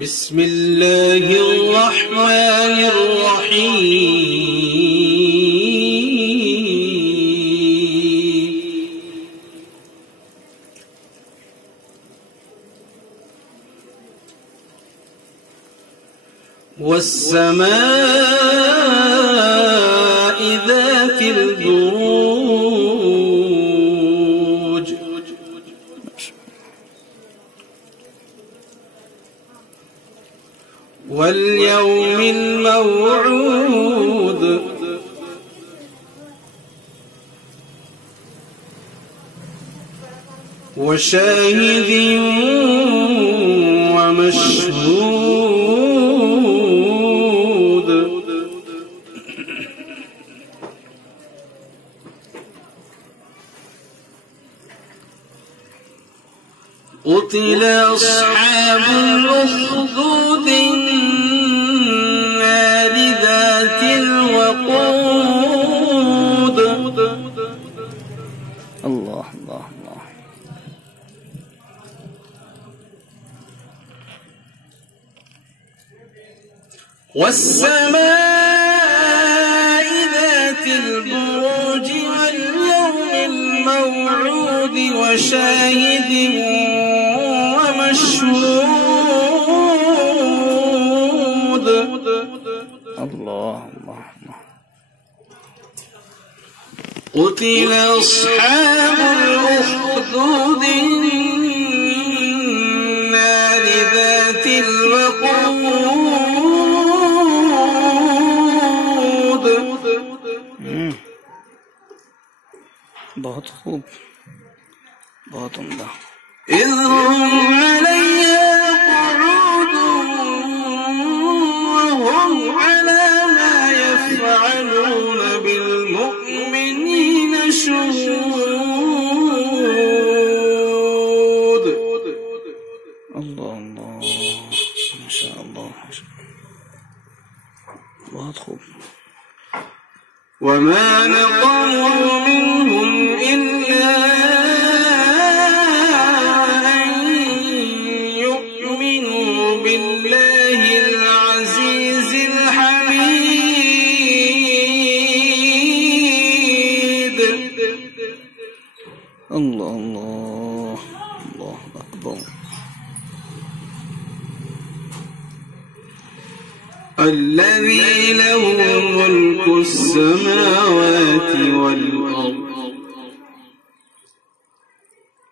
بسم الله الرحمن الرحيم والسماء ذات البروج واليوم الموعود وشاهد ومشهود قتل أصحاب الأخدود النار ذات الوقود. الله الله الله. والسماء ذات البروج واليوم الموعود وشاهد ومشهود. الله الله الله. قتل أصحاب الأخدود النار ذات الوقود. बहुत खूब, बहुत उम्दा. إذ هم عليها قعود وهم على ما يفعلون بالمؤمنين شهود. الله الله ما شاء الله बहुत खूब. وما نقموا منهم إلا أن يؤمنوا بالله العزيز الحميد. الله الله الله أكبر. الذي له ملك السماوات والأرض.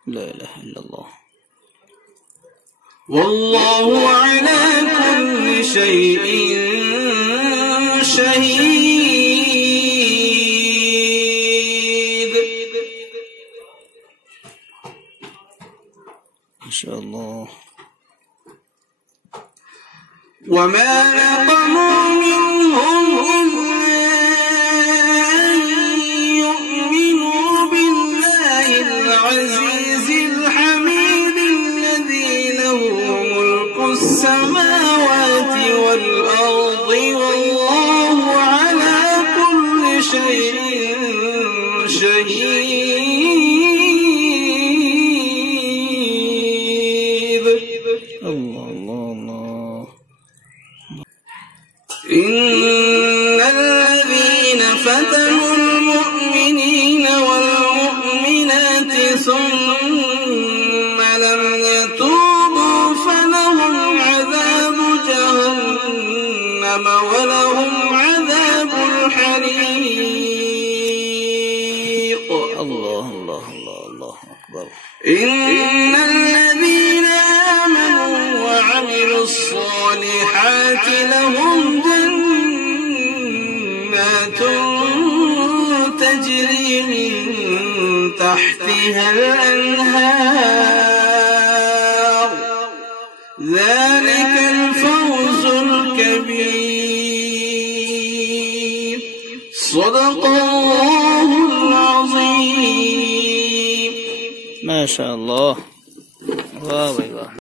لا إله إلا الله. والله على كل شيء شهيد. ما شاء الله. وما نقموا منهم إلا أن يؤمنوا بالله العزيز الحميد الذي له ملك السماوات والأرض والله على كل شيء شهيد. الله الله الله. إن الذين فتنوا المؤمنين والمؤمنات ثم لم يتوبوا فلهم عذاب جهنم ولهم عذاب الحريق. الله الله الله الله أكبر. إن الذين آمنوا وعملوا الصالحات لهم جنات تجري من تحتها الأنهار. ذلك الفوز الكبير. صدق الله العظيم. ما شاء الله. واو واو.